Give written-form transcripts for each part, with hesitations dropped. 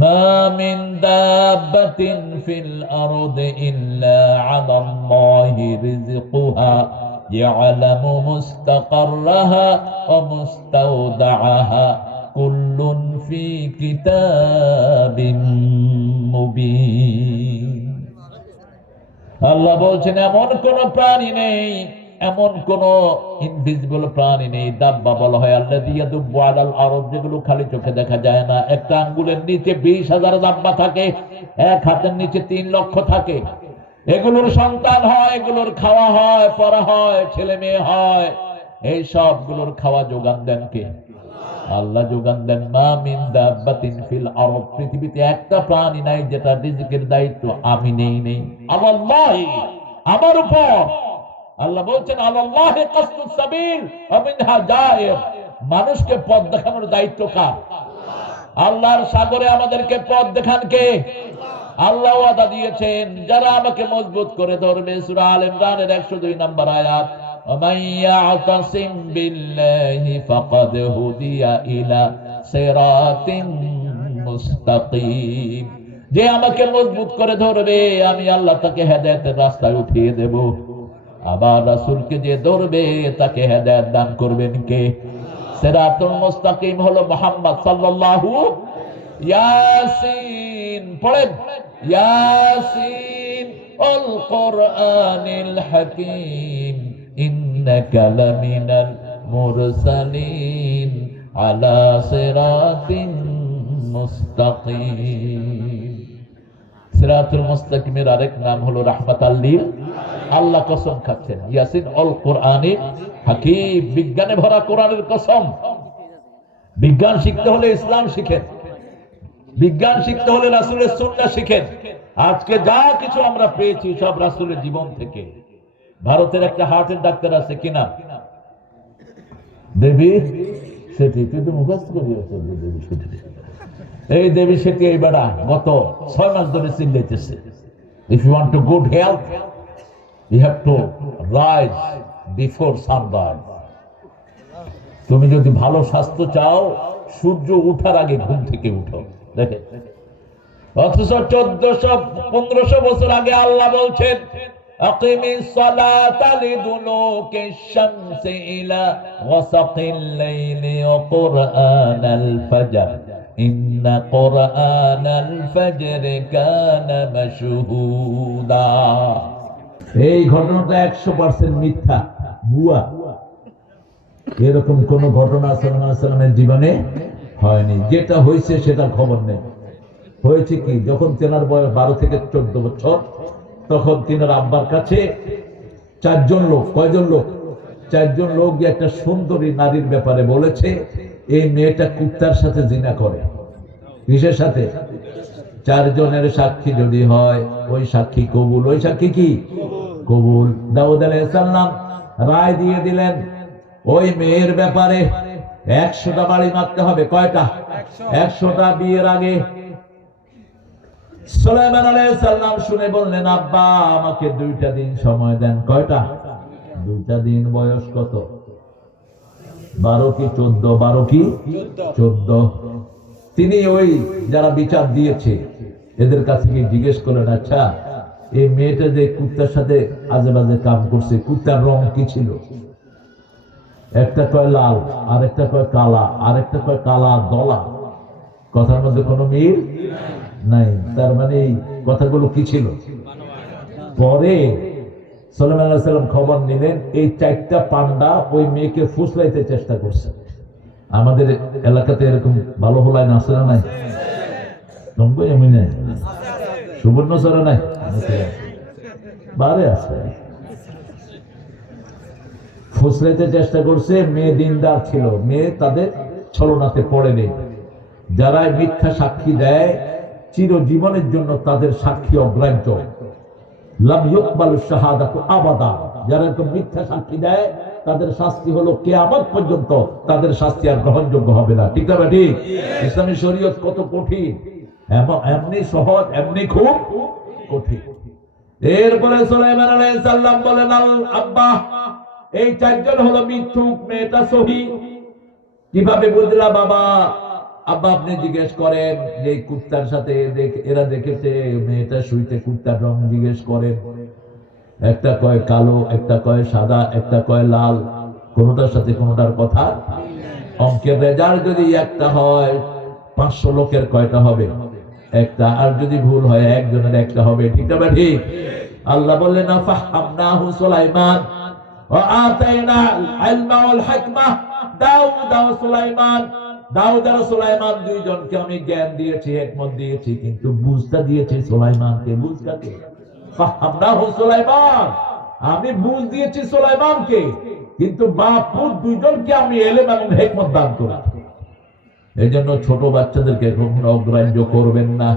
মা মিন দাব্বাতিন ফিল আরদি ইল্লা আলাল্লাহি রিজকুহা ইয়ালামু মুস্তাকাররাহা ওয়া মুস্তাওদাআহা কুল্লুন ফি কিতাবিন মুবিন। আল্লাহ বলছেন এমন কোন প্রাণী নেই, এমন কোন ইনভিজিবল প্রাণী নেই। দাব্বা বলা হয় আল্লাযী ইয়াদুব্বু আলাল আরদ, যেগুলো খালি চোখে দেখা যায় না। একটা আঙ্গুলের নিচে 20,000 দাব্বা থাকে, এক হাতের নিচে 3 লক্ষ থাকে। এগুলোর সন্তান হয়, এগুলোর খাওয়া হয়, পড়া হয়, ছেলে মেয়ে হয়। এই সবগুলোর খাওয়া যোগান দেন কে? আল্লাহ যোগান দেন। মা মিন দাব্বাতিন ফিল আরদ, পৃথিবীতে একটা প্রাণী নাই যেটা রিজিকের দায়িত্ব আমি নেই। আল্লাহি, আমার উপর। আল্লাহ বলছেন আলাল্লাহি কাসদুস সাবিল ওয়া মিনহা জায়ের, মানুষকে পথ দেখানোর দায়িত্ব কার? আল্লাহর সাগরে আমাদেরকে পথ দেখান কে? আল্লাহ ওয়াদা দিয়েছেন যারা আমাকে মজবুত করে ধরবে। সূরা আল ইমরানের 102 নম্বর আয়াত, وَمَن يَعْتَصِمْ بِاللَّهِ فَقَدْ هُدِيَ إِلَى صِرَاطٍ مُسْتَقِيمٍ, যে আমাকে মজবুত করে ধরবে আমি আল্লাহ তাকে হেদায়েতের রাস্তায় উঠিয়ে দেব। আবার রাসূলকে যে ধরবে তাকে হেদায়েত দান করবেন কে? সিরাতুল মুস্তাকিম হলো মুহাম্মদ সাল্লাল্লাহু। ইয়াসিন পড়েন, ইয়াসিন আল কুরআনিল হাকীম ইন্নাকা লামিনাল মুরসালিন আলা সিরাতিন মুস্তাকিম। সিরাতুল মুস্তাকিমের আরেক নাম হলো রাহমাতাল লিল। আল্লাহ কসম খাচ্ছেন ইয়াসিন আল কুরআনিল হাকীম, বিজ্ঞানে ভরা কোরআনের কসম। বিজ্ঞান শিখতে হলে ইসলাম শিখেন, বিজ্ঞান শিখতে হলে রাসূলের সুন্নাহ শিখেন। আজকে যা কিছু আমরা পেয়েছি সব রাসূলের জীবন থেকে। ভারতের একটা হার্টের ডাক্তার আছে কিনা, দেবী সেটি, তুই তো মুখস্থ করিয়েছিস দেবী সেটি। এই দেবী সেটি এইবার গত 6 মাস ধরে চিল্লাইতেছে, if you want to good health you have to rise before sunrise. তুমি যদি ভালো স্বাস্থ্য চাও সূর্য ওঠার আগে ঘুম থেকে উঠো। দেখে, অথচ 1400-1500 বছর আগে আল্লাহ বলছেন আকিমিস সালাতা লিদুলুকিশ শামসি ইলা ওয়াসাকিল লাইলি ওয়া কুরআনাল ফাজর ইন্না কুরআনাল ফাজরি কানা মাশহুদা। এই ঘটনাটা 100% মিথ্যা, ভুয়া। এরকম কোন ঘটনা সাল্লাল্লাহু আলাইহি ওয়াসাল্লামের জীবনে হয়নি। যেটা হয়েছে সেটার খবর নেই। হয়েছে কি, যখন তেনার বয়স 12 থেকে 14 বছর, তখন তেনার আব্বার কাছে 4 জন লোক, কয়জন লোক? 4 জন লোক যে একটা সুন্দরী নারীর ব্যাপারে বলেছে এই মেয়েটা কুত্তার সাথে জিনা করে। কিসের সাথে? 4 জনের সাক্ষী যদি হয় ওই সাক্ষী কবুল। ওই সাক্ষী কি? কবুল। দাউদ আলাইহিস সালাম রায় দিয়ে দিলেন ওই মেয়ের ব্যাপারে 100টা বাড়ি মারতে হবে। কয়টা? 100টা। বিয়ের আগে সুলাইমান আলাইহিস সালাম শুনে বললেন আব্বা আমাকে 2টা দিন সময় দেন। কয়টা? 2টা দিন। বয়স কত? 12 কি 14? 12 কি 14। তিনি ওই যারা বিচার দিয়েছে এদের কাছে গিয়ে জিজ্ঞেস করলেন, আচ্ছা এই মেয়েটা যে কুত্তার সাথে আজে বাজে কাম করছে, কুত্তার রং কি ছিল? একটা কয় লাল, আরেকটা কয় কালা, আরেকটা কয় কালা দলা। কথার মধ্যে কোনো মিল নাই। তার মানে এই কথাগুলো কি ছিল? পরে সুলাইমান আলাইহিস সালাম খবর নিলেন এই 4টা পান্ডা ওই মেয়েকে ফুসলাইতে চেষ্টা করছে। আমাদের এলাকাতে এরকম ভালো হলাই না, আছে না নাই? নব্বই এমনি নাই, সুবর্ণচরে নাই, বারে আছে। ফুসলাইতে চেষ্টা করছে। মেয়ে দিনদার ছিল, মেয়ে তাদের ছলনাতে পড়েনি। যারা মিথ্যা সাক্ষী দেয় চিরজীবনের জন্য তাদের সাক্ষী অগ্রাহ্য। লাম ইউকবালু শাহাদাতু আবাদা। যারা এরকম মিথ্যা সাক্ষী দেয় তাদের শাস্তি হলো কিয়ামত পর্যন্ত, তাদের শাস্তি আর গ্রহণযোগ্য হবে না। ঠিক না ঠিক? ইসলামী শরীয়ত কত কঠিন, এমনি সহজ, এমনি খুব কঠিন। এরপরে সুলাইমান আলাইহিস সালাম বলেন আব্বা এই 4 জন হলো মিথ্যুক, মেয়েটা সহি। কিভাবে বুঝলা বাবা? আব্বা আপনি জিজ্ঞেস করেন যে কুত্তার সাথে এরা দেখেছে মেয়েটা শুইতে, কুত্তার রং জিজ্ঞেস করেন, একটা কয় কালো, একটা কয় সাদা, একটা কয় লাল, কোনটার সাথে কোনটার কথা। অঙ্কের রেজাল্ট যদি একটা হয় 500 লোকের কয়টা হবে? একটা। আর যদি ভুল হয় একজনের একটা হবে। ঠিক না ঠিক? আল্লাহ বললেন ফাহামনাহু সুলাইমান ওয়া আতাইনা ইলমা ওয়াল হিকমা। দাউদ ও সুলাইমান, দাউদ আর সুলাইমান দুইজনকে আমি জ্ঞান দিয়েছি, হিকমত দিয়েছি, কিন্তু বুঝটা দিয়েছি সুলাইমানকে। বুঝটাকে ফাহামনাহু সুলাইমান, আমি বুঝ দিয়েছি সুলাইমানকে, কিন্তু বাপ পুত্র দুইজনকে আমি ইলম এবং হিকমত দান করেছি। এই জন্য ছোট বাচ্চাদেরকে কখনো অগ্রাহ্য করবেন না,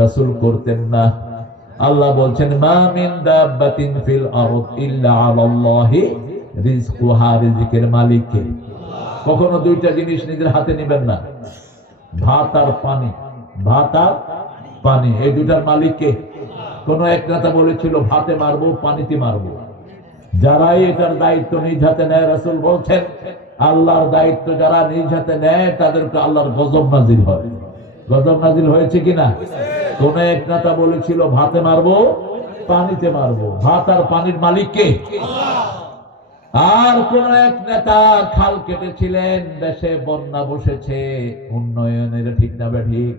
রাসূল করতেন না। আল্লাহ বলছেন মা মিন দাব্বাতিন ফিল আরদ ইল্লা আলাল্লাহি রিজকুহা, রিজিকের মালিক কে? কখনো দুইটা জিনিস নিজের হাতে নেবেন না, ভাত আর পানি। ভাত আর পানি, এই দুটার মালিক কে? কোন এক নেতা বলেছিল ভাতে মারবো, পানিতে মারবো। যারাই এটার দায়িত্ব নিজ হাতে নেয়, রাসূল বলছেন আল্লাহর দায়িত্ব যারা নিজ হাতে নেয় তাদের উপর আল্লাহর গজব নাজিল হয়। গজব নাজিল হয়েছে কিনা? কোন এক নেতা বলেছিল ভাতে মারবো, পানিতে মারবো। ভাত আর পানির মালিক কে? আর কোন এক নেতা খাল কেটেছিলেন, দেশে বন্যা বসেছে, উন্নয়নের, ঠিক না ঠিক?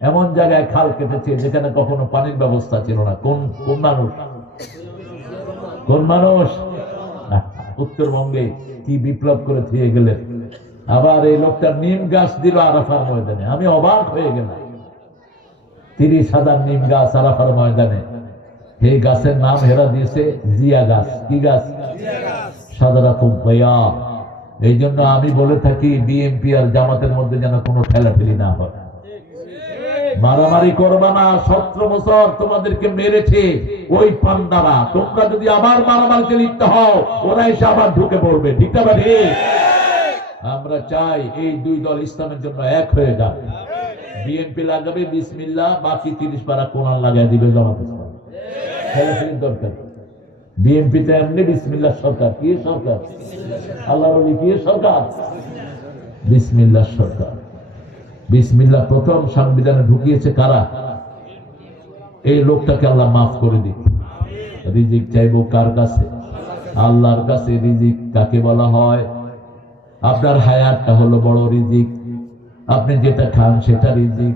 এমন জায়গায় খাল কেটেছে যেখানে কখনো পানির ব্যবস্থা ছিল না। কোন কোন মানুষ? কোন মানুষ? উত্তরবঙ্গে কি বিপ্লব করে দিয়ে গেলেন। আবার এই লোকটা নিম গাছ দিল আরাফার ময়দানে। আমি অবাক হয়ে গেলাম, 30,000 নিম গাছ আরাফার ময়দানে। এই গাছের নাম হেরা দিয়েছে জিয়া গাছ। কি গাছ? সাদারাতুল তৈয়া। এই জন্য আমি বলে থাকি বিএনপি আর জামাতের মধ্যে যেন কোনো ঠেলাঠেলি না হয়। মারামারি করবা না। 17 বছর তোমাদেরকে মেরেছে ওই পান্ডারা। তোমরা যদি আবার মারামারিতে লিপ্ত হও, ওরা এসে আবার ঢুকে পড়বে। ঠিক না ঠিক? আমরা চাই এই দুই দল ইসলামের জন্য এক হয়ে যাবে। বিএনপি লাগাবে বিসমিল্লাহ, বাকি 30 পারা কোরআন লাগাই দিবে জামাত ইসলাম। ঠেলাঠেলির দরকার। বিএনপি তে এমনি বিসমিল্লাহ সরকার। কি সরকার? আল্লাহর ওলি কি সরকার? বিসমিল্লাহ সরকার। বিসমিল্লাহ প্রথম সংবিধানে ঢুকিয়েছে কারা? এই লোকটাকে আল্লাহ মাফ করে দিক। রিজিক চাইবো কার কাছে? আল্লাহর কাছে। রিজিক কাকে বলা হয়? আপনার হায়াতটা হলো বড় রিজিক। আপনি যেটা খান সেটা রিজিক,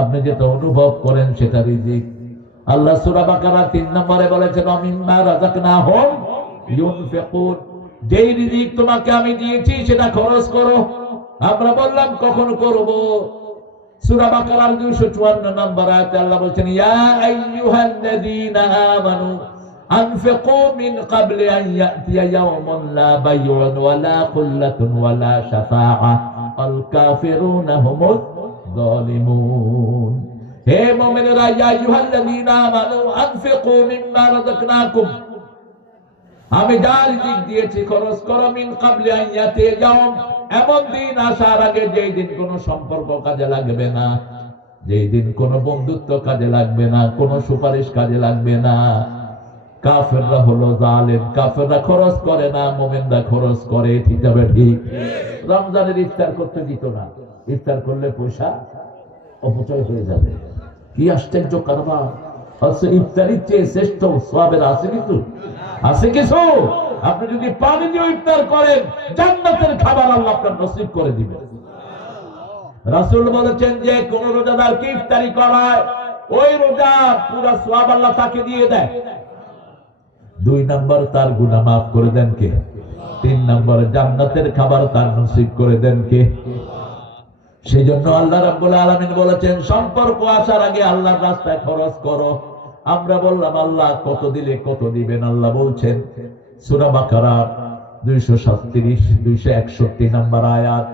আপনি যেটা অনুভব করেন সেটা রিজিক। আল্লাহ সূরা বাকারা 3 নম্বরে বলেছেন মিম্মা রাযাকনাহুম ইউনফিকুন, যেই রিজিক তোমাকে আমি দিয়েছি সেটা খরচ করো। আমরা বললাম কখন করব? সূরা বাকারার 254 নম্বর আয়াতে আল্লাহ বলেন ইয়া আইয়ুহাল্লাযীনা আমানু আনফিকু মিন ক্বাবলি আন ইয়াতিয়া ইয়াওমুন লা বাইউন ওয়ালা খুল্লাতুন ওয়ালা শাফাআ আল কাফিরুনা হুমুজ যালিমুন। হে মুমিনেরা, ইয়া আইয়ুহাল্লাযীনা আমানু আনফিকু মিম্মা রাযাকনাকুম, আমি যা রিজিক দিয়েছি খরচ করো। মিন ক্বাবলি আন ইয়াতিয়া ইয়াওম, এমন দিন আসার আগে যেই দিন কোন সম্পর্ক কাজে লাগবে না, যেই দিন কোন বন্ধুত্ব কাজে লাগবে না, কোন সুপারিশ কাজে লাগবে না। কাফেররা হলো জালেম। কাফেররা খরচ করে না, মুমিনরা খরচ করে। ঠিক হবে ঠিক? রমজানের ইফতার করতে দিত না। ইফতার করলে পয়সা অপচয় হয়ে যাবে। কি আশ্চর্য কারবার! আচ্ছা, ইফতারির চেয়ে শ্রেষ্ঠ সওয়াবের আছে কিছু? আছে কিছু? আপনি যদি পানি দিয়ে ইফতার করেন, জান্নাতের খাবার আল্লাহ আপনার নসিব করে দিবেন। রাসূল বলেছেন যে কোন রোজাদারকে ইফতারি করায় ওই রোজা পুরো সওয়াব আল্লাহ তাকে দিয়ে দেয়। 2 নম্বর তার গুনাহ মাফ করে দেন কে? 3 নম্বর জান্নাতের খাবার তার নসিব করে দেন কে? সেজন্য আল্লাহ রাব্বুল আলামিন বলেছেন সম্পর্ক আসার আগে আল্লাহর রাস্তায় খরচ করো। আমরা বললাম আল্লাহ কত দিলে কত দিবেন? আল্লাহ বলছেন সূরা বাকারা 237 261 নম্বর আয়াত,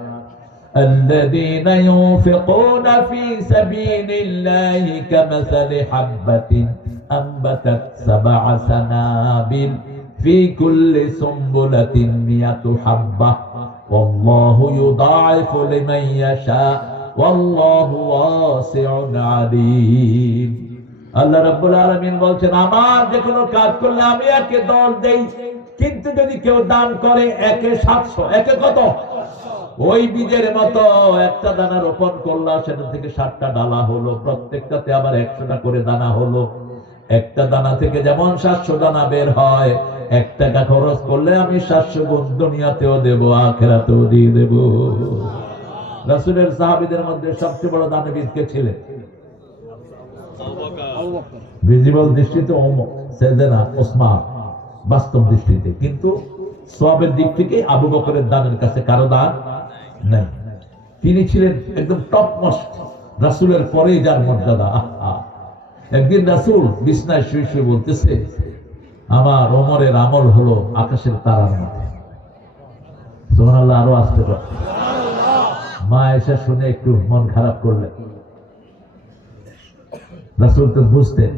الذين ينفقون في سبيل الله كمثل حبة أنبتت 7 سنابل في كل سنبلة 100 حبة والله يضاعف لمن يشاء والله واسع عليم। আল্লাহ রাব্বুল আলামিন বলছেন আমার যে কোনো কাজ করলে আমি একে 10 দেই, কিন্তু যদি কেউ দান করে একে 700। একে কত? ওই বীজের মতো একটা দানা রোপণ করলা, সেটা থেকে 7টা ডালা হলো, প্রত্যেকটাতে আবার 100টা করে দানা হলো। একটা দানা থেকে যেমন 700 দানা বের হয়, 1 টাকা খরচ করলে আমি 700 গুণ দুনিয়াতেও দেব, আখিরাতেও দিয়ে দেব। রাসূলের সাহাবীদের মধ্যে সবচেয়ে বড় দানবীর কে ছিলেন? ভিজিবল দৃষ্টিতে ওমর, সাইয়েদনা ওসমান, বাস্তব দৃষ্টিতে। কিন্তু সওয়াবের দিক থেকে আবু বকরের দানের কাছে কারো দান নাই। তিনি ছিলেন একদম টপ মোস্ট, রাসূলের পরেই যার মর্যাদা। একদিন রাসূল বিছনায় শুয়ে শুয়ে বলতেছে, আমার ওমরের আমল হলো আকাশের তারার মতো। সুবহানাল্লাহ, আরো আসতে পারে। মা এসে শুনে একটু মন খারাপ করলেন। রাসূল তো বুঝতেন,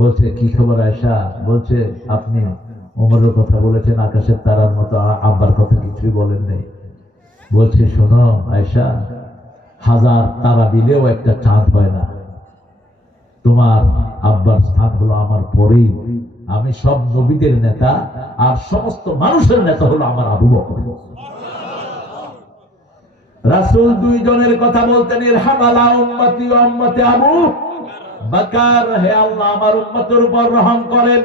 বলছে কি খবর আয়েশা? বলছে আপনি ওমরের কথা বলেছেন আকাশের তারার মতো, আব্বার কথা কিছুই বলেন নাই। বলছে শোনো আয়েশা, 1000 তারা দিলেও একটা চাঁদ হয় না। তোমার আব্বার স্থান হলো আমার পরেই। আমি সব নবীদের নেতা, আর সমস্ত মানুষের নেতা হলো আমার আবু বকর। রাসূল 2 জনের কথা বলতেন, ইরহামালা উম্মতি ওয়া উম্মতি আবু বকর, হে আল্লাহ আমার উম্মতের উপর রহম করেন,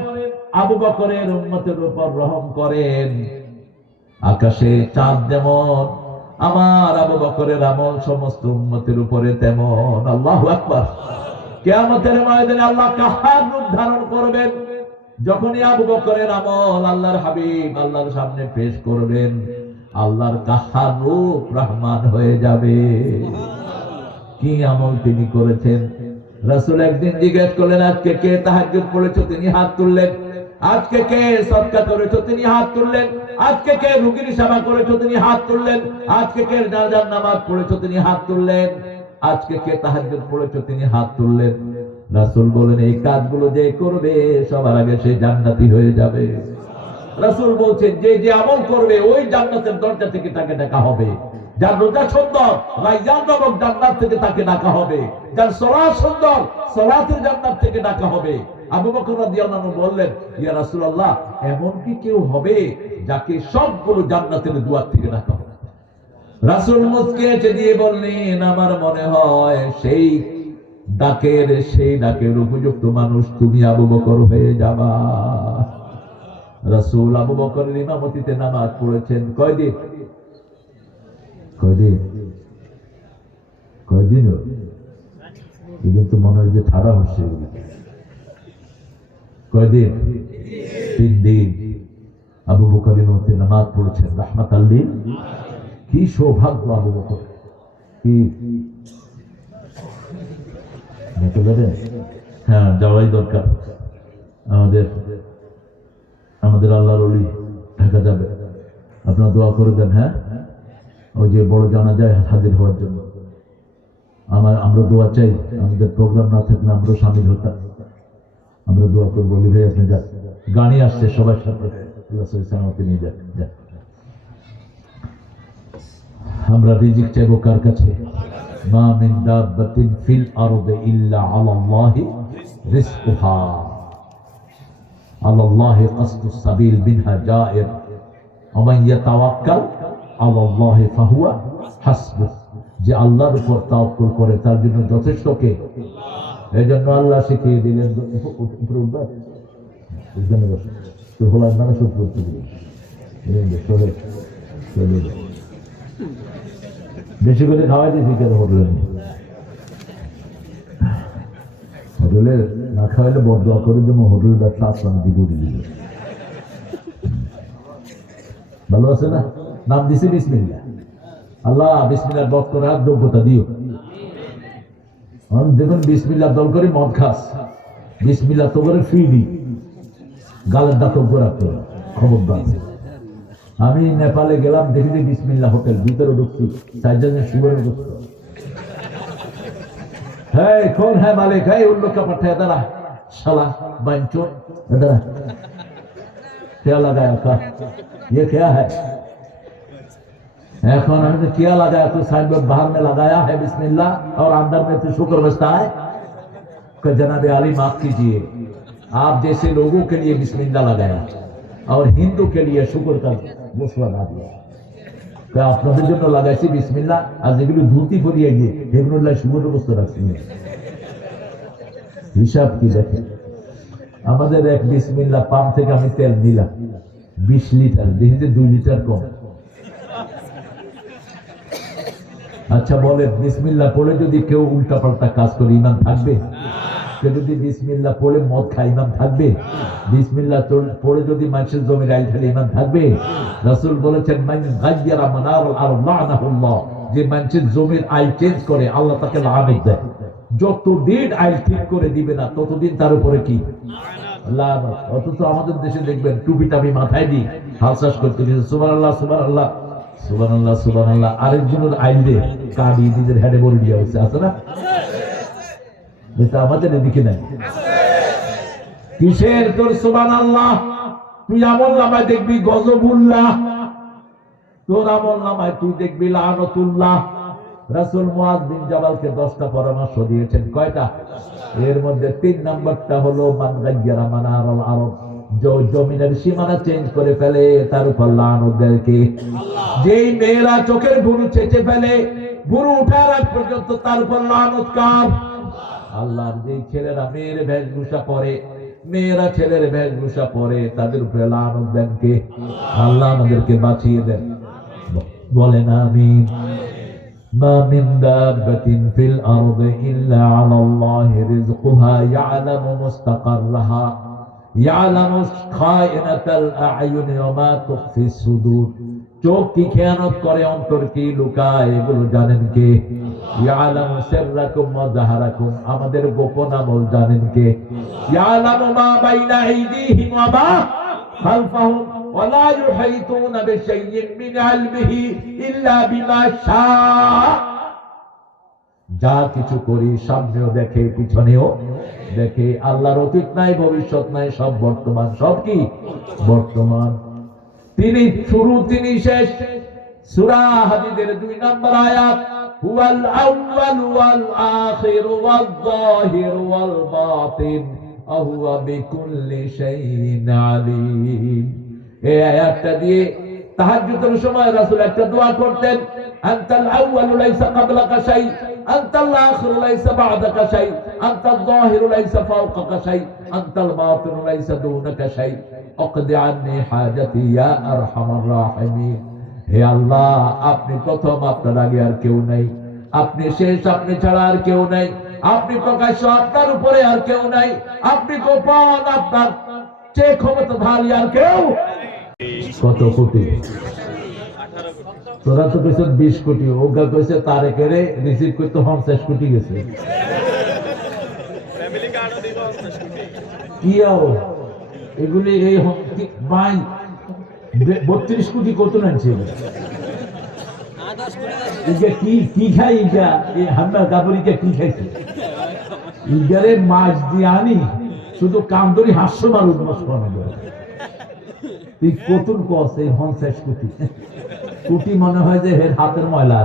আবু বকরের উম্মতের উপর রহম করেন। আকাশে চাঁদ যেমন, আমার আবু বকরের আমল সমস্ত উম্মতের উপরে তেমন। আল্লাহু আকবার। কিয়ামতের ময়দানে আল্লাহ কাহার রূপ ধারণ করবেন। যখনই আবু বকরের আমল আল্লাহর হাবিব আল্লাহর সামনে পেশ করবেন, আল্লাহর কাহার রূপ রহমান হয়ে যাবে। কি আমল তিনি করেছেন। রাসূল একদিন জিজ্ঞেস করলেন, আজকে কে তাহাজ্জুদ পড়েছো? তিনি হাত তুললেন। আজকে কে সদকা করেছো? তিনি হাত তুললেন। আজকে কে রোগীর সেবা করেছো? তিনি হাত তুললেন। আজকে কে জানাজার নামাজ পড়েছো? তিনি হাত তুললেন। আজকে কে তাহাজ্জুদ পড়েছো? তিনি হাত তুললেন। রাসূল বলেন, এই কাজগুলো যে করবে সবার আগে সে জান্নাতি হয়ে যাবে। রাসূল বলছেন, যে যে আমল করবে ওই জান্নাতের দরজা থেকে তাকে ডাকা হবে। যার রোজা সুন্দর, রায়্যান নামক জান্নাত থেকে তাকে ডাকা হবে। যার সালাত সুন্দর, সালাতের জান্নাত থেকে ডাকা হবে। আবু বকর রাদিয়াল্লাহু আনহু বললেন, ইয়া রাসূলুল্লাহ, এমন কি কেউ হবে যাকে সবগুলো জান্নাতের দুয়ার থেকে ডাকা হবে? রাসূল মুস্কি হেসে দিয়ে বললেন, আমার মনে হয় সেই ডাকের উপযুক্ত মানুষ তুমি আবু বকর হয়ে যাবা। রাসূল আবু বকরের ইমামতিতে নামাজ পড়েছেন কয়দিন? এগুলো তো মনে হয় যে ঠাড়া হচ্ছে। কয়দিন? 3 দিন আবু বকরের মধ্যে নামাজ পড়েছেন রাহমাতাল লিল। কি সৌভাগ্য আবু বকর! কি হ্যাঁ, যাওয়াই দরকার। আমাদের আল্লাহর ওলি ঢাকা যাবে, আপনারা দোয়া করে দেন। হ্যাঁ, ওই যে বড় জানাজায় হাজির হওয়ার জন্য আমরা দোয়া চাই। আমাদের প্রোগ্রাম না থাকলে আমরাও সামিল হতাম। আমরা দোয়া করবো। বলি ভাই আপনি যান, গাড়ি আসছে সবার সাথে নিয়ে যান। আমরা রিজিক চাইবো কার কাছে? মা মিন দাব্বাতিন ফিল আরদি ইল্লা আলাল্লাহি রিজকুহা, আলাল্লাহি কাসদুস সাবিল মিনহা জায়ের, ওয়া মান ইয়াতাওয়াক্কাল আলাল্লাহি ফাহুয়া হাসবুহ। যে আল্লাহর উপর তাওয়াক্কুল করে তার জন্য যথেষ্ট কে? এজন্য আল্লাহ শিখিয়ে দিলেন, উপরে উঠবা তো হলার নামে সব করতে দিলেন। বেশি করে খাওয়াই দিয়েছি কেন? হোটেলে না খাওয়াইলে বদয়া করে দেবো। হোটেল ব্যবসা আসলামতি করে দিল। ভালো আছে না? নাম দিছি বিসমিল্লাহ। আল্লাহ বিসমিল্লাহ দল করে আর যোগ্যতা দিও। দেখুন বিসমিল্লাহ দল করে মদ খাস, বিসমিল্লাহ তো করে ফ্রি দি, গালের দাঁতব্য রাখতে হবে। খবরদার। আমি নেপালে গেলাম, দেখি যে বিসমিল্লাহ হোটেল, ভিতরে ঢুকছি, 4 জনের সুবর্ণ ঢুকত। হ্যাঁ कौन है मालिक? है उन लोग का पट्टा है। इधर साला बंचो, इधर क्या लगाया का? ये क्या है? এখন আমি তো क्या लगाया? तो साइड में बाहर में लगाया है बिस्मिल्लाह और अंदर में तो शुक्र बसता है। कि जनाब आली माफ कीजिए, आप जैसे लोगों के लिए बिस्मिल्लाह लगाया और हिंदू के लिए शुक्र का वो लगा दिया। আপনাদের জন্য লাগাইছি বিসমিল্লাহ, আর যেগুলো ধুতি পরিয়ে গিয়ে এগুলো শুভর বস্তু রাখছি। হিসাব কি দেখেন, আমাদের এক বিসমিল্লাহ পাম্প থেকে আমি তেল নিলাম 20 লিটার, দেখি যে 2 লিটার কম। আচ্ছা বলেন, বিসমিল্লাহ পড়ে যদি কেউ উল্টা পাল্টা কাজ করে ইমান থাকবে? কেউ যদি বিসমিল্লাহ পড়ে মদ খায় ইমান থাকবে? বিসমিল্লাহ পড়ে যদি মানুষের জমির আইল ফেলে ইমান থাকবে? রাসূল বলেছেন মান গায়্যারা মানারুল আরদ লানাহুল্লাহ, যে মানুষের জমির আইল চেঞ্জ করে আল্লাহ তাকে লানত দেয়। যতদিন আইল ঠিক করে দিবে না ততদিন তার উপরে কি লানত। অথচ আমাদের দেশে দেখবেন টুপি টাপি মাথায় দিই হালচাষ করতে গেছে সুবহানাল্লাহ সুবহানাল্লাহ সুবহানাল্লাহ সুবহানাল্লাহ, আরেকজনের আইল দিয়ে কাঁদি নিজের হেডে বলে দিয়ে হচ্ছে, আছে না? এটা আমাদের এদিকে নাই। কিসের তোর সুবহানাল্লাহ? তুই আমল নামায় দেখবি গজবুল্লাহ, তোর আমল নামায় তুই দেখবি লানতুল্লাহ। রাসূল মুআয বিন জাবালকে 10টা পরামর্শ দিয়েছেন। কয়টা? এর মধ্যে 3 নাম্বারটা হলো মান গায়্যারা মানারুল আরদ, জমিনের সীমানা চেঞ্জ করে ফেলে তার উপর লানত দেয় কে? যেই মেয়েরা চোখের ভুরু চেঁচে ফেলে, ভুরু উঠার আগ পর্যন্ত তার উপর লানত কার? আল্লাহর। যেই ছেলেরা মেয়ের বেশভূষা পরে, মেয়েরা ছেলের বেশভূষা পরে, তাদের উপরে লানত দেন কে? আল্লাহ। আমাদেরকে বাঁচিয়ে দেন, বলেন আমিন। মা মিন দাব্বাতিন ফিল আরদি ইল্লা আলাল্লাহি রিজকুহা ইয়ালামু মুস্তাকাররাহা ইয়ালামু খায়িনাতাল আ'য়ুনি ওয়া মা তুখফিস সুদূর। চোখ কি খেয়ানত করে, অন্তর কি লুকায়, এগুলো জানেন কে? ইয়ালামু সিররাকুম ওয়া জাহারাকুম, আমাদের গোপন আমল জানেন কে? ইয়ালামু মা বাইনা আইদিহিম ওয়া মা খালফাহুম ওয়া লা ইউহিতুনা বিশাইইন মিন ইলমিহি ইল্লা বিমা শাআ। যা কিছু করি সামনেও দেখে পিছনেও দেখে। আল্লাহর অতীত নাই, ভবিষ্যৎ নাই, সব বর্তমান। সব কি বর্তমান। তিনি শুরু, তিনি শেষ। সূরা হাদীদের 2 নম্বর আয়াত, হুয়াল আউয়ালু ওয়াল আখিরু ওয়াল যাহিরু ওয়াল বাতিন ওয়া হুয়া বিকুল্লি শাইইন আলীম। এই আয়াতটা দিয়ে তাহাজ্জুদের সময় রাসূল একটা দোয়া করতেন, আনতাল আউয়ালু লাইসা ক্বাবলাকা শাই, আনতাল আখিরু লাইসা বা'দাকা শাই, আনতাল যাহিরু লাইসা ফাওকাকা শাই, আনতাল বাতিনু লাইসা দুনাকা শাই, আকদি আন্নি হাজাতি ইয়া আরহামার রাহিমিন। হে আল্লাহ, আপনি প্রথম, আপনার আগে আর কেউ নাই। আপনি শেষ, আপনি ছাড়া আর কেউ নাই। আপনি প্রকাশ্য, আপনার উপরে আর কেউ নাই। আপনি গোপন, আপনার চেয়ে ক্ষমতাধারী আর কেউ। কত কোটি? তোরা তো কইছ 20 কোটি, ওগা কইছে তারেকের রিসিভ করতে 50 কোটি গেছে। কি এগুলি এই 32 কোটি কত নাছিল? কি খাই ইগা? এই হামলা গাবরিকে কি খাইছে? ইগারে মাছ দিয়ে আনি শুধু কামদরি হাস্য মারুদ মাছ বানাবে। তুই কতুন কস এই 50 কোটি? কোটি মনে হয় যে এর হাতের ময়লা।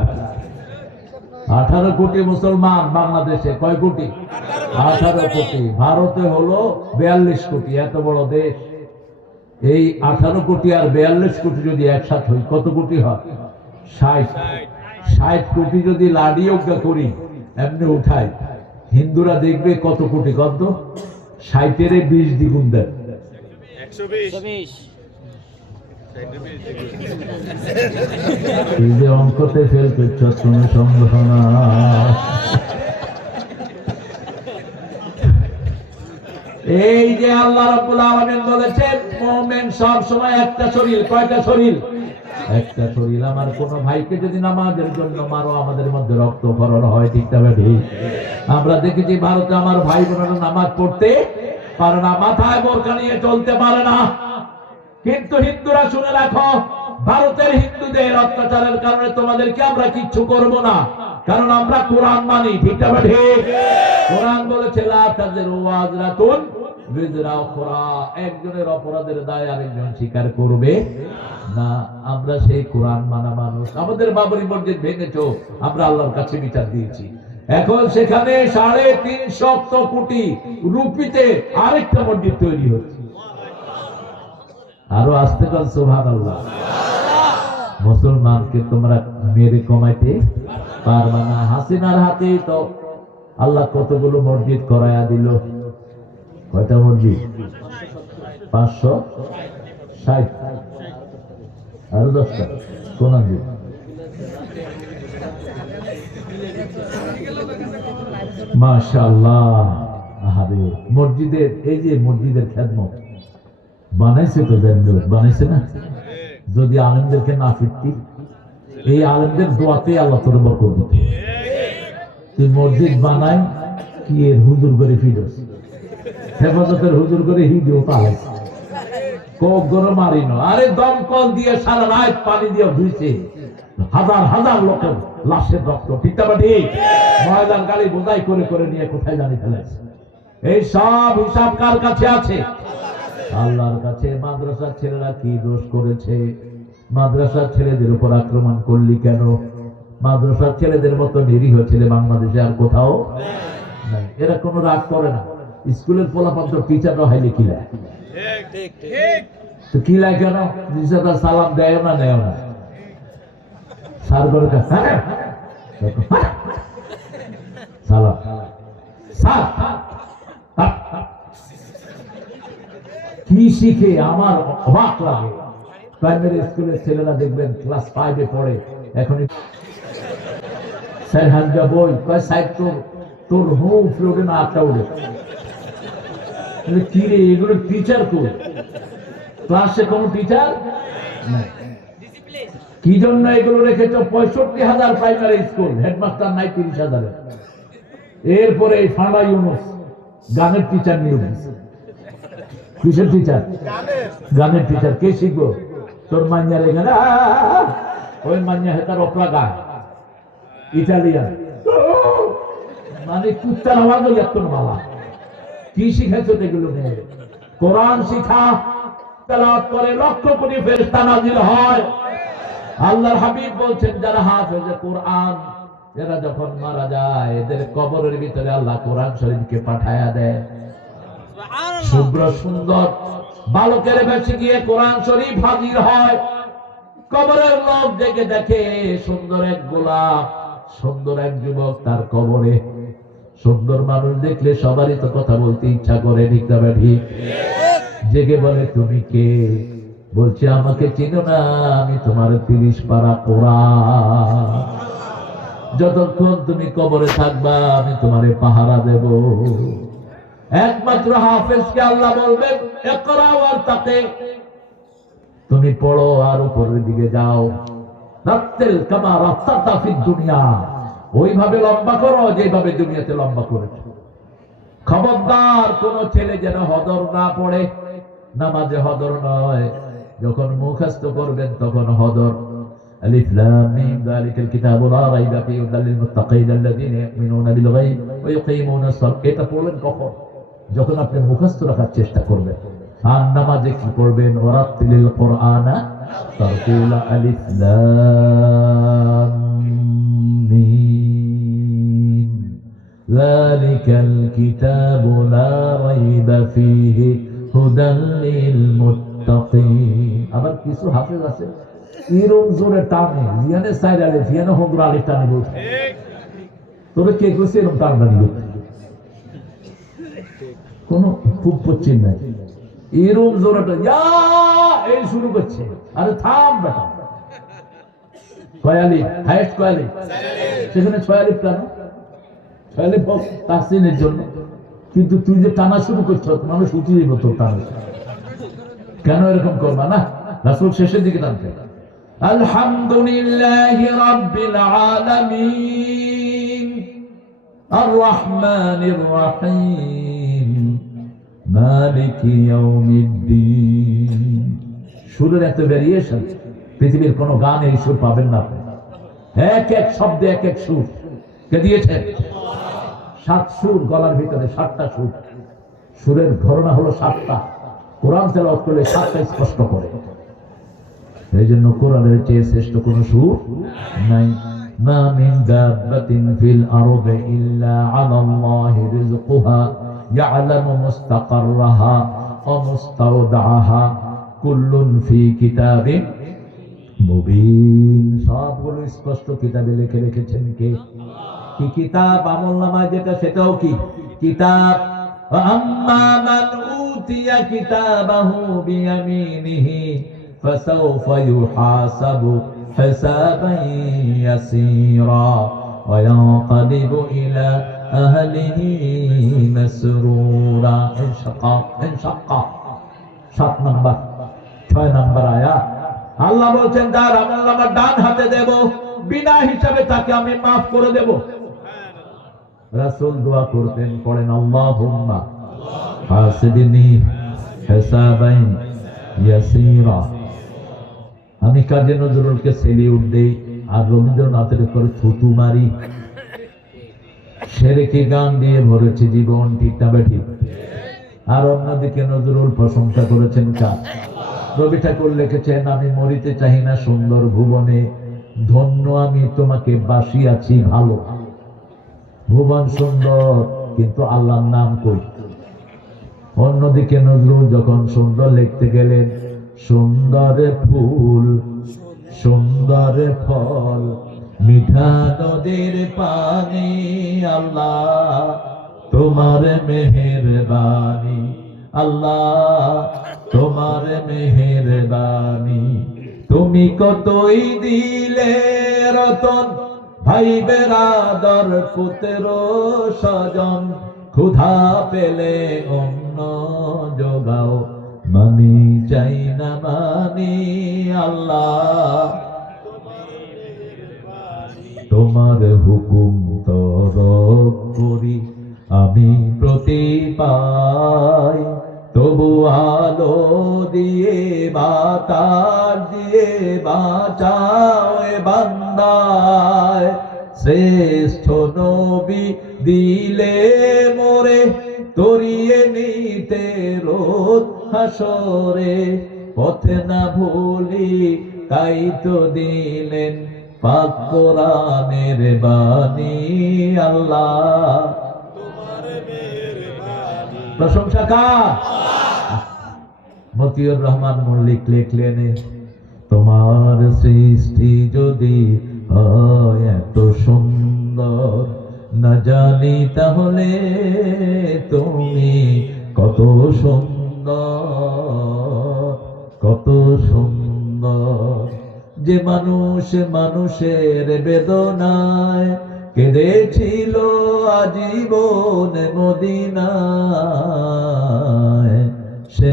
18 কোটি মুসলমান বাংলাদেশে। কয় কোটি? 18 কোটি। ভারতে হলো 42 কোটি। এত বড় দেশ। এই 18 কোটি আর 42 কোটি যদি একসাথে হয় কত কোটি হয়? 60 কোটি যদি লাডি অজ্ঞা করি, এমনি উঠাই, হিন্দুরা দেখবে কত কোটি? কত? 60-এর 20 দ্বিগুণ দেন, 120। এই যে অঙ্কতে ফেল করছ তুমি সম্ভাবনা। এই যে আল্লাহ রাব্বুল আলামিন বলেছেন মুমিন সব সময় একটা শরীর। কয়টা শরীর? একটা শরীর। আমার কোন ভাইকে যদি নামাজের জন্য মারো, আমাদের মধ্যে রক্তক্ষরণ হয়, ঠিক তবে ঠিক। আমরা দেখেছি ভারতে আমার ভাই বোনেরা নামাজ পড়তে পারে না, মাথায় বোরকা নিয়ে চলতে পারে না। কিন্তু হিন্দুরা শুনে রাখো, ভারতের হিন্দুদের অত্যাচারের কারণে তোমাদেরকে আমরা কিচ্ছু করব না, কারণ আমরা কোরআন মানি, ঠিক তবে ঠিক। কোরআন বলেছে লা তাযিরু ওয়াজরাতুন বিজরা উখরা, একজনের অপরাধের দায় আরেকজন স্বীকার করবে না। আমরা সেই কোরআন মানা মানুষ। আমাদের বাবরি মসজিদ ভেঙেছো, আমরা আল্লাহর কাছে বিচার দিয়েছি। এখন সেখানে 350 কোটি রুপিতে আরেকটা মসজিদ তৈরি হচ্ছে। আরো আসতে কাল সুবহানাল্লাহ। মুসলমানকে তোমরা মেরে কমাইতে পারবা না। হাসিনার হাতেই তো আল্লাহ কতগুলো মসজিদ করায়া দিল। কয়টা মসজিদ? 560 আরো 10টা কোন মাশাআল্লাহ। মসজিদের এই যে মসজিদের খেদমত বানাইছে তো বানাইছে না? যদি আলেমদেরকে না ফিরতি, এই আলেমদের দোয়াতে আল্লাহ তোর বরকত দিত। তুই মসজিদ বানাই কি এর হুজুর করে ফিরস, হেফাজতের হুজুর করে হিডিও পালাই কোক গরো মারিন। আরে দমকল দিয়ে সারা রাত পানি দিয়ে ধুইছে, হাজার হাজার লোকের লাশের রক্ত, ঠিক না ঠিক? ময়দান গাড়ি বোঝাই করে করে নিয়ে কোথায় জানি ফেলেছে। এই সব হিসাব কার কাছে আছে? আল্লাহর কাছে। মাদ্রাসার ছেলেরা কি দোষ করেছে? মাদ্রাসার ছেলেদের উপর আক্রমণ করলি কেন? মাদ্রাসার ছেলেদের মতো নিরীহ ছেলে বাংলাদেশে আর কোথাও নাই। এরা কোনো রাগ করে না। স্কুলের পোলাপান তো টিচাররা হাইলে কিলায়, তো কিলায় কেন? টিচাররা সালাম দেয় না, নেয় না। সার করে সালাম কি শিখে আমার অবাক লাগে। প্রাইমারি স্কুলের ছেলেরা দেখবেন ক্লাস 5-এ পড়ে, এখন স্যার হাজা বই কয় সাইড তোর হোম ফ্লোরে না আটটা উঠে কি রে, এগুলো টিচার কই? ক্লাসে কোনো টিচার নাই। কি জন্য এগুলো রেখেছ? 65,000 প্রাইমারি স্কুল, হেডমাস্টার নাই 30,000। এরপরে এই ফাঁড়া ইউনুস গানের টিচার নিয়োগ দিচ্ছে। কিসের টিচার? গানের টিচার। কে শিখবো? তোর মাঞ্জার এখানে ওই মাঞ্জা হেতার অপরা গান ইটালিয়ান, মানে কুত্তার আওয়াজও এত মালা। কি শিখেছ এগুলো? কোরআন শিখা, তেলাওয়াত করে লক্ষ কোটি ফেরেশতা নাযিল হয়। আল্লাহর হাবিব বলছেন, যারা হাফেজে কোরআন, এরা যখন মারা যায় এদের কবরের ভিতরে আল্লাহ কোরআন শরীফকে পাঠায়া দেয়। শুভ্র সুন্দর বালকের বেশে গিয়ে কোরআন শরীফ হাজির হয়। কবরের লোক দেখে দেখে সুন্দর এক গোলাপ, সুন্দর এক যুবক তার কবরে। সুন্দর মানুষ দেখলে সবারই তো কথা বলতে ইচ্ছা করে, ঠিক না ঠিক? জেগে বলে, তুমি কে? বলছে, আমাকে চিনো না? আমি তোমার 30 পারা কোরআন। যতক্ষণ তুমি কবরে থাকবা আমি তোমারে পাহারা দেব। একমাত্র হাফেজকে আল্লাহ বলবেন, ইকরা ওয়ারতাকি, তুমি পড়ো আর উপরের দিকে যাও। রাত্তিল কামা রাত্তাতা ফিদ দুনিয়া, ওইভাবে লম্বা করো যেভাবে দুনিয়াতে লম্বা করেছো। খবরদার কোন ছেলে যেন হদর না পড়ে। নামাজে হদর নয়, যখন মুখস্থ করবেন তখন হদর। আলিফ লাম মিম যালিকাল কিতাবু লা রাইবা ফীহি হুদাল লিল মুত্তাকিন আল্লাযীনা ইউমিনুনা বিল গায়ব ওয়া ইউকিমুনাস সালাত। এটা পড়বেন কখন? যখন আপনি মুখস্থ রাখার চেষ্টা করবেন। আর নামাজে কি পড়বেন? ওয়ারাতিলিল কুরআনা তারতিলা। আলিফ লাম মিম যালিকাল কিতাবু লা রাইবা ফীহি হুদাল লিল মুত্তাকিন। আবার কিছু হাফেজ আছে এরকম জোরে টানে, জিয়ানে সাইড আলে জিয়ানে হন্দ্র আলে টানে বলছে। তবে কে করছে এরকম টানটানি করতে? কোনো খুব পচ্ছিন নাই। এরকম জোরেটা এই শুরু করছে। আরে থাম বেটা, কয়ালি হাইস্ট কয়ালি, সেখানে 6 আলিফ টানো, 6 আলিফ তাহসিনের জন্য। কিন্তু তুই যে টানা শুরু করছ, মানুষ উঠিয়ে দিব তোর টানা। কেন এরকম করবা না? রাসূল শেষের দিকে টানতে, আলহামদুলিল্লাহি রাব্বিল আলামিন আর রহমানির রহিম মালিকি ইয়াউমিদ্দিন। সুরের এত ভেরিয়েশন পৃথিবীর কোন গানে এই সুর পাবেন না আপনি। এক এক শব্দে এক এক সুর কে দিয়েছেন? 7 সুর গলার ভিতরে, 7টা সুর। সুরের ঘরনা হলো 7টা। কোরআন তেলাওয়াত করলে 7টা স্পষ্ট করে। এই জন্য কোরআনের চেয়ে শ্রেষ্ঠ কোন সুর নাই। মা মিন দাব্বাতিন ফিল আরদি ইল্লা আলাল্লাহি রিজকুহা ইয়ালামু মুস্তাকাররাহা ওয়া মুস্তাওদাআহা কুল্লুন ফি কিতাবিন মুবিন, সবগুলো স্পষ্ট কিতাবে লিখে রেখেছেন কে? কি কিতাব? আমলনামায় যেটা, সেটাও কি কিতাব? আম্মা মান উতিয়া কিতাবাহু বিয়ামিনিহি ফাসাউফা ইউহাসাবু হিসাবান ইয়াসীরা ওয়া ইয়ানকালিবু ইলা আহলিহি মাসরুরা। ইনশাআল্লাহ 7 নাম্বার 6 নাম্বার আয়াত। আল্লাহ বলছেন তার আমলনামা ডান হাতে দেব, বিনা হিসাবে তাকে আমি মাফ করে দেব। রাসূল দোয়া করতেন, পড়েন আল্লাহুম্মা হাসিবনি হিসাবান ইয়াসীরা। আমি কাজী নজরুলকে সেলিউট দেই আর রবীন্দ্রনাথের উপর থুতু মারি। শিরকি গান দিয়ে ভরেছে জীবন, ঠিক না বেঠিক? আর অন্যদিকে নজরুল প্রশংসা করেছেন কার? রবি ঠাকুর লিখেছেন, আমি মরিতে চাই না সুন্দর ভুবনে, ধন্য আমি তোমাকে বাসিয়াছি ভালো। ভুবন সুন্দর, কিন্তু আল্লাহর নাম কই? অন্যদিকে নজরুল যখন সুন্দর লিখতে গেলেন, সুন্দর ফুল সুন্দর ফল মিঠা নদীর পানি, আল্লাহ তোমার মেহেরবানি, আল্লাহ তোমার মেহেরবানি। তুমি কতই দিলে রতন, ভাই বেরাদর পুত্র স্বজন, ক্ষুধা পেলে অন্ন যোগাও, মানি চাই না মানি, আল্লাহ তোমার হুকুম তরক করি আমি প্রতি পাই, তবু আলো দিয়ে বাতাস দিয়ে বাঁচাও এ বান্দায়। শ্রেষ্ঠ নবী দিলে মোরে, তরিয়ে নিতে রোজ হাসরে, পথে না ভুলি তাই তো দিলেন পাক কোরআনের বাণী, আল্লাহ প্রশংসা কার? মতিউর রহমান মল্লিক লিখলেন, তোমার সৃষ্টি যদি হয় এত সুন্দর, না জানি তাহলে তুমি কত সুন্দর, কত সুন্দর। যে মানুষ মানুষের বেদনায় কেঁদেছিল আজীবন মদিনায়, সে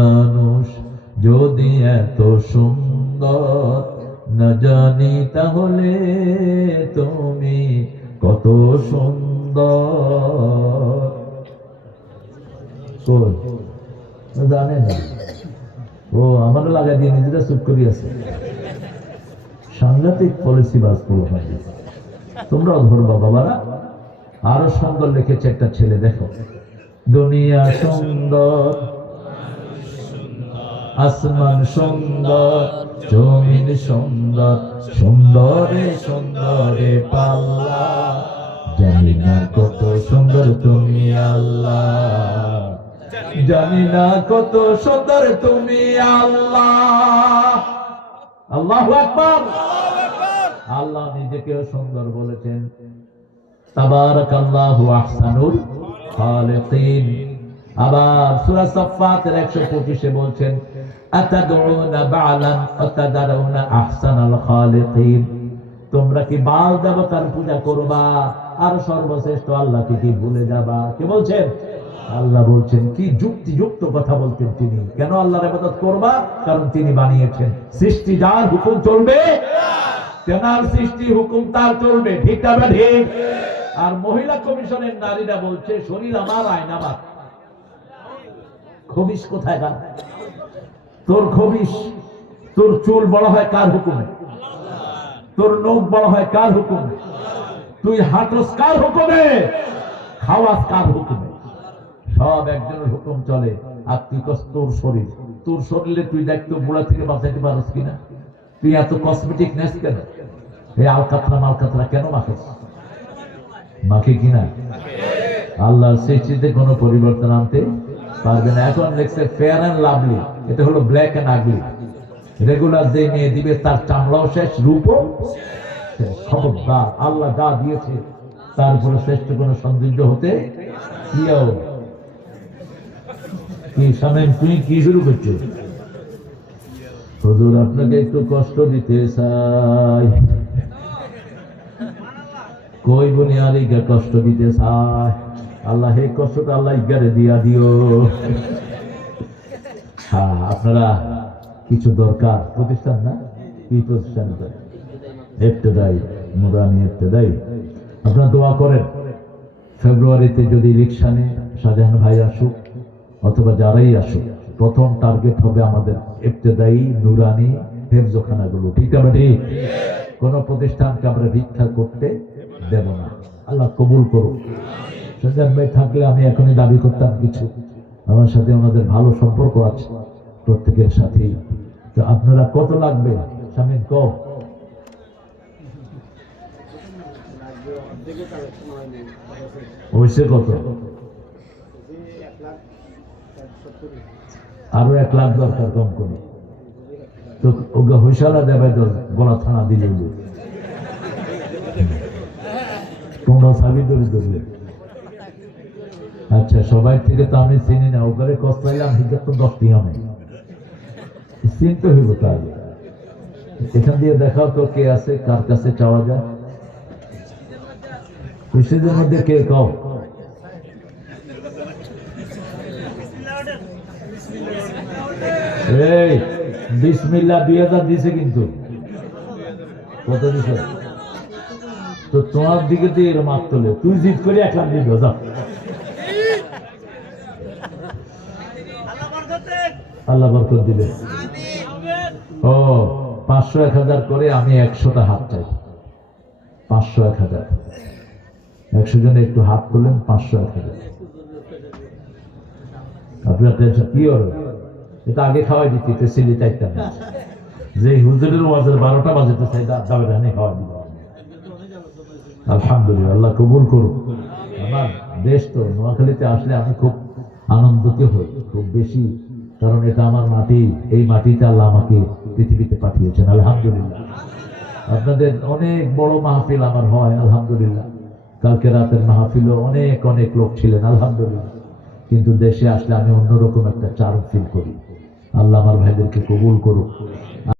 মানুষ যদি এত সুন্দর, না জানি তাহলে তুমি কত সুন্দর। জানে না ও, আমার লাগাই দিয়ে নিজেরা চুপ করিয়াছে। সাংঘাতিক পলিসি বাস পুরো হয়, তোমরাও ধরবা বাবারা। আরো সুন্দর লিখেছে একটা ছেলে, দেখো, দুনিয়া সুন্দর, আসমান সুন্দর, জমিন সুন্দর, সুন্দরে সুন্দরে পাল্লা, জানি না কত সুন্দর তুমি আল্লাহ, জানি না কত সুন্দর তুমি আল্লাহ। আল্লাহু আকবার। আল্লাহ নিজেকেও সুন্দর বলেছেন, তাবারাকাল্লাহু আহসানুল খালিকিন। আবার সূরা সাফফাতের 125 এ বলছেন, আতাদউনা বা'লান আতাদারুনা আহসানাল খালিকিন। তোমরা কি বাল দেবতার পূজা করবা আর সর্বশ্রেষ্ঠ আল্লাহকে কি ভুলে যাবা? কে বলছেন? আল্লাহ বলছেন। কি যুক্তিযুক্ত কথা বলতেন তিনি। কেন আল্লাহর ইবাদত করবা? কারণ তিনি বানিয়েছেন। সৃষ্টি যার হুকুম চলবে, তেনার সৃষ্টি হুকুম তার চলবে, ঠিক না ঠিক? আর মহিলা কমিশনের নারীরা বলছে, শরীর আমার আয়না আমার। খবিশ কোথায় গা? তোর খবিশ, তোর চুল বড় হয় কার হুকুমে? তোর নখ বড় হয় কার হুকুমে? তুই হাঁটস কার হুকুমে? খাওয়াস কার হুকুমে? সব একজনের হুকুম চলে। আর তুই কস তোর শরীর, তোর শরীরে তুই দেখতো বুড়া থেকে বাঁচাইতে পারস কিনা? তুই এত কসমেটিক নেস কেন? এই আলকাতরা মালকাতরা কেন মাখিস? মাখে কিনা? আল্লাহর সৃষ্টিতে কোনো পরিবর্তন আনতে পারবে না। এখন লেখছে ফেয়ার অ্যান্ড লাভলি, এটা হলো ব্ল্যাক অ্যান্ড আগলি। রেগুলার যে নিয়ে দিবে তার চামড়াও শেষ, রূপও শেষ। খবরদার, আল্লাহ যা দিয়েছে তার উপরে শ্রেষ্ঠ কোনো সৌন্দর্য হতে দিও। কি সামনে তুই কি শুরু করছো? হুজুর আপনাকে একটু কষ্ট দিতে চাই। কই বুনিয়াদিকে কষ্ট দিতে চাই? আল্লাহ এই কষ্টটা আল্লাহ ইগারে দিয়া দিও। হ্যাঁ, আপনারা কিছু দরকার প্রতিষ্ঠান না, কি প্রতিষ্ঠান? ইবতেদায়ী, নুরানি ইবতেদায়ী। আপনারা দোয়া করেন ফেব্রুয়ারিতে যদি ইলেকশনে শাহজাহান ভাই আসুক অথবা যারাই আসুক, প্রথম টার্গেট হবে আমাদের ইবতেদায়ী নুরানি হেফজখানাগুলো। ঠিক আছে? ঠিক। কোন প্রতিষ্ঠানকে আমরা ভিক্ষা করতে দেব না। আল্লাহ কবুল করুক। শাহজাহান ভাই থাকলে আমি এখনই দাবি করতাম কিছু, আমার সাথে আমাদের ভালো সম্পর্ক আছে প্রত্যেকের সাথেই। তো আপনারা কত লাগবে শামিন কম? হয়েছে কত? আরো 1 লাখ দরকার কম করে। তো ওকে হইসালা দেবে তো গলা থানা দিলে তোমরা সাবি ধরে ধরলে। আচ্ছা, সবাই থেকে তো আমি চিনি না, ওখানে কষ্ট পাইলাম হিসাব তো 10টি আমি চিনতে হইব। তাহলে এখান দিয়ে দেখাও তো কে আছে, কার কাছে চাওয়া যায়। খুশিদের মধ্যে কে কম? এই বিসমিল্লাহ 2000 দিছে, কিন্তু কত দিছে? তো তোমার দিকে দিয়ে এরকম মাপ তোলে, তুই জিত করে 1 লাখ দিয়ে দাও। আল্লাহ বরকত দিবে। ও 500 1000 করে আমি 100টা হাত চাই। 500 1000, 100 জনে একটু হাত তুলেন। 500 1000 আপনার টেনশন কি হবে? এটা আগে খাওয়াই দিতে তেসিলি চাইতাম না, যে হুজুরের ওয়াজের 12টা বাজেতে চাই দাবে রানি খাওয়াই দিত। আলহামদুলিল্লাহ, আল্লাহ কবুল করুক। আমার দেশ তো নোয়াখালীতে আসলে আমি খুব আনন্দিত হই, খুব বেশি, কারণ এটা আমার মাটি। এই মাটিতে আল্লাহ আমাকে পৃথিবীতে পাঠিয়েছেন। আলহামদুলিল্লাহ, আপনাদের অনেক বড় মাহফিল আমার হয়। আলহামদুলিল্লাহ, কালকে রাতের মাহফিলও অনেক অনেক লোক ছিলেন। আলহামদুলিল্লাহ, কিন্তু দেশে আসলে আমি অন্যরকম একটা চার্ম ফিল করি। আল্লাহ আমার ভাইদেরকে কবুল করুক।